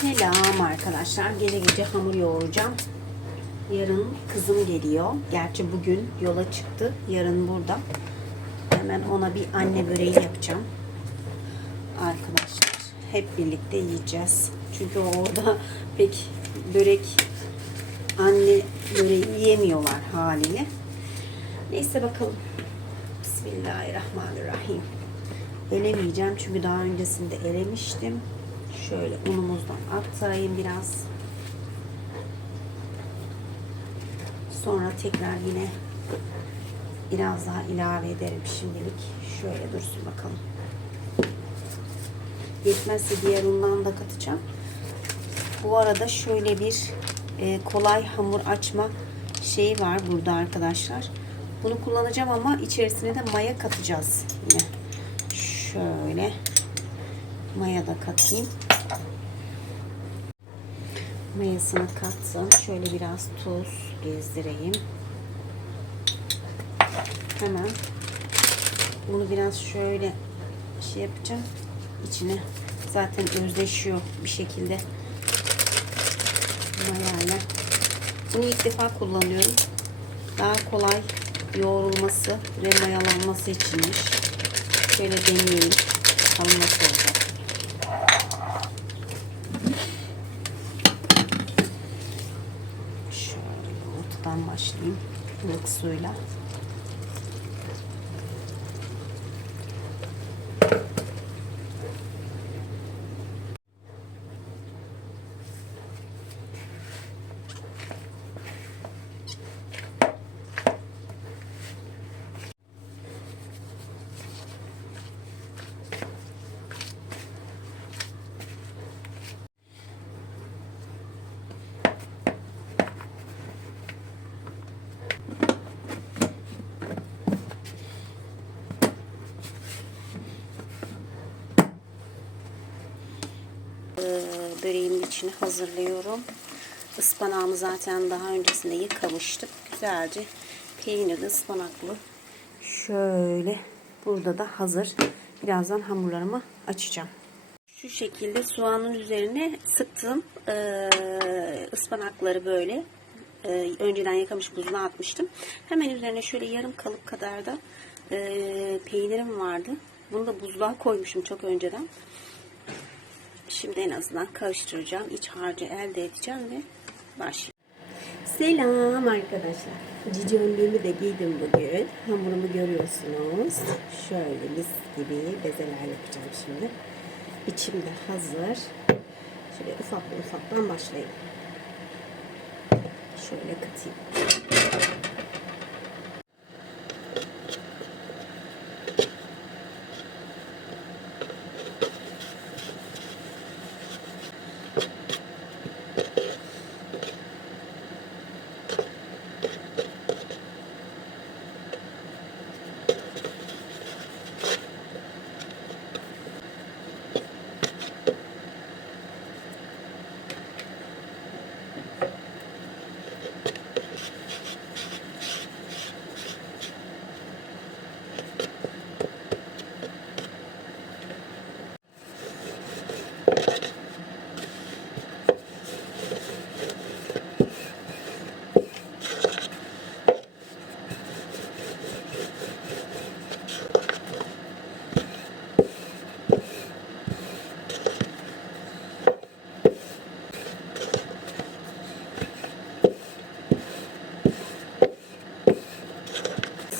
Selam arkadaşlar. Gece gece hamur yoğuracağım. Yarın kızım geliyor. Gerçi bugün yola çıktı. Yarın burada. Hemen ona bir anne böreği yapacağım. Arkadaşlar hep birlikte yiyeceğiz. Çünkü orada pek börek anne böreği yiyemiyorlar haliyle. Neyse bakalım. Bismillahirrahmanirrahim. Elemeyeceğim çünkü daha öncesinde elemiştim. Şöyle unumuzdan aktarayım biraz. Sonra tekrar yine biraz daha ilave ederim şimdilik. Şöyle dursun bakalım. Yetmezse diğer undan da katacağım. Bu arada şöyle bir e, kolay hamur açma şeyi var burada arkadaşlar. Bunu kullanacağım ama içerisine de maya katacağız yine. Şöyle maya da katayım. Mayasını kattım. Şöyle biraz tuz gezdireyim. Hemen bunu biraz şöyle şey yapacağım. İçine zaten özleşiyor bir şekilde mayayla. Bunu ilk defa kullanıyorum. Daha kolay yoğrulması ve mayalanması içinmiş. Şöyle deneyelim. Bakalım nasıl olacak. koyayım ılık suyla. İçini hazırlıyorum. Ispanağımı zaten daha öncesinde yıkamıştık. Güzelce peynirli ıspanaklı. Şöyle burada da hazır. Birazdan hamurlarımı açacağım. Şu şekilde soğanın üzerine sıktım ee, ıspanakları böyle ee, önceden yıkamış buzluğa atmıştım. Hemen üzerine şöyle yarım kalıp kadar da ee, peynirim vardı. Bunu da buzluğa koymuşum çok önceden. Şimdi en azından karıştıracağım. İç harcı elde edeceğim ve başlayacağım. Selam arkadaşlar. Cici önlüğümü de giydim bugün. Hamurumu görüyorsunuz. Şöyle mis gibi bezeler yapacağım şimdi. İçim de hazır. Şöyle ufak ufaktan başlayayım. Şöyle katayım.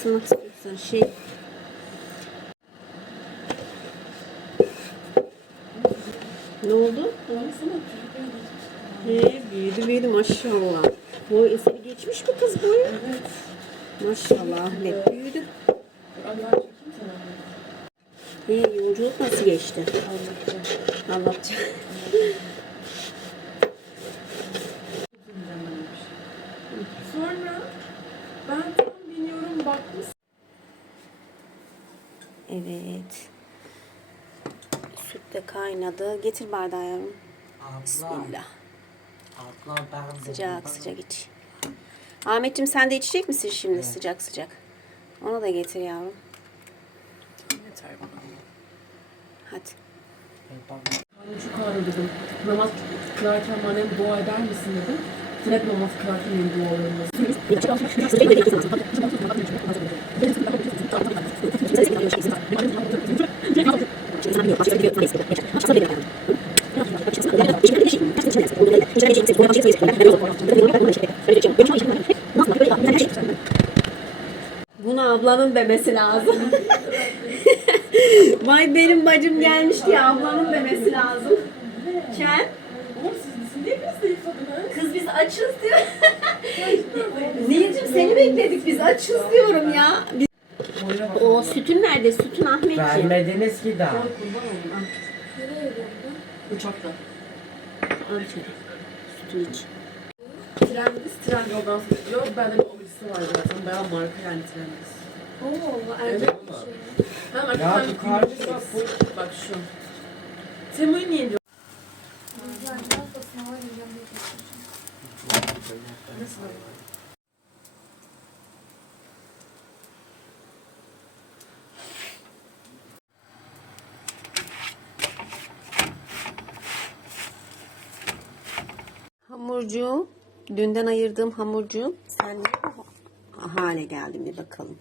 Isınmak istiyorsan şey Ne oldu? Ee, büyüdü büyüdü maşallah. Boy eseri geçmiş mi kız boyu? Evet. Maşallah ne büyüdü. Ee, yolculuk nasıl geçti? Anlatacağım. Sonra ben tam biniyorum baktım Evet. Süt de kaynadı. Getir bardağı yavrum. Abla, Bismillah. abla ben Sıcak bana- sıcak iç. Ahmetciğim sen de içecek misin şimdi sıcak sıcak? Onu da getir yavrum. yeter bana. Hadi. Karnım çok dedim. Namaz Kırarken annem dua eder misin dedim. Direkt namaz kırarken benim dualarım nasıl? Bunu ablanın demesi lazım. Vay benim bacım gelmiş diye ablanın demesi lazım. Ken, kız biz açız diyor. Nilcim seni bekledik biz açız diyorum ya. Biz... O sütün nerede? Sütün Ahmetciğim. Vermediniz ki daha. Uçakta. Al içeri tutun hiç. Trendiz, Trendyol'dan satılıyor. Bende bir obisi var zaten. Bayağı marka yani Trendiz. Oo, erkek Evet. bir şey. Ya hem yukarıda bak bu. Bak şu. Temu'yu niye diyor? Nasıl? Hamurcuğum. Dünden ayırdığım hamurcuğum. Sen ne hale geldin bir bakalım.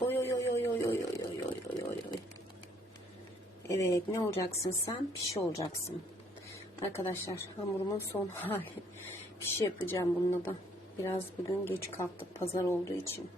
Oy oy oy oy oy oy oy oy oy oy oy. Evet ne olacaksın sen? Pişi olacaksın. Arkadaşlar hamurumun son hali. Pişi yapacağım bununla da. Biraz bugün geç kalktık pazar olduğu için.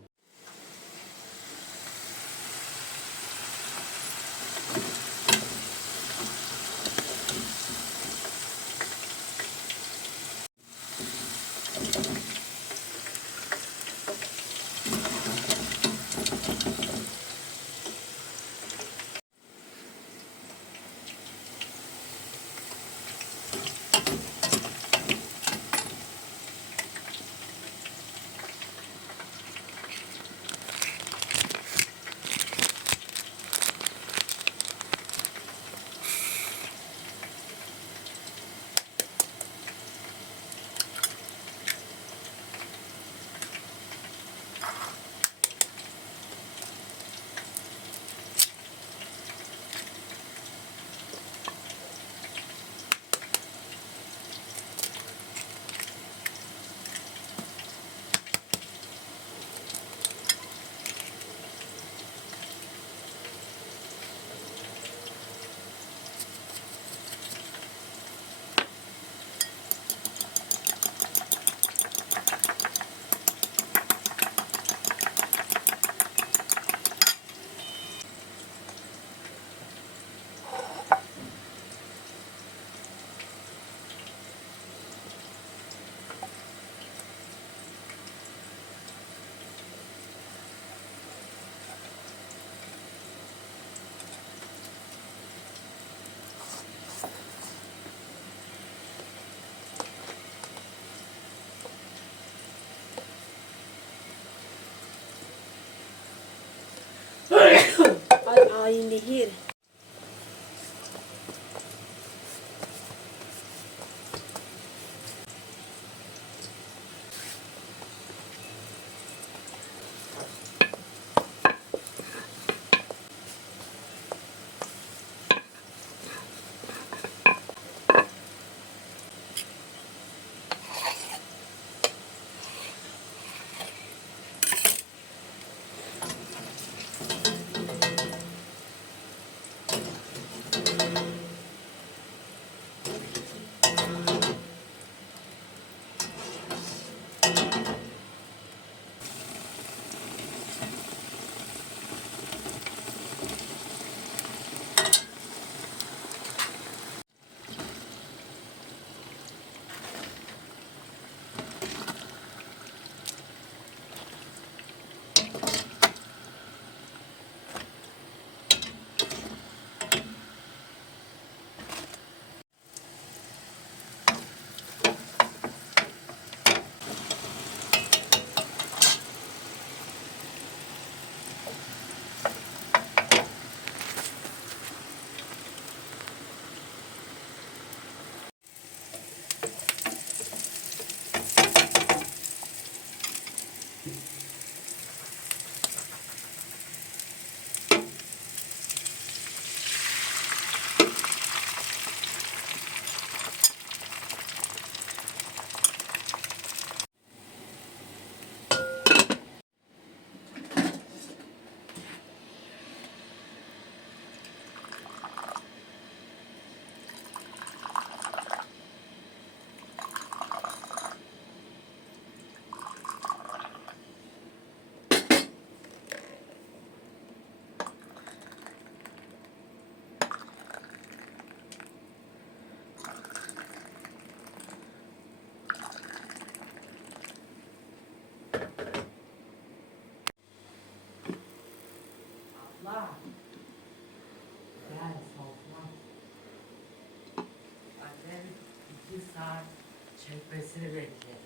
Çekmesini bekliyor.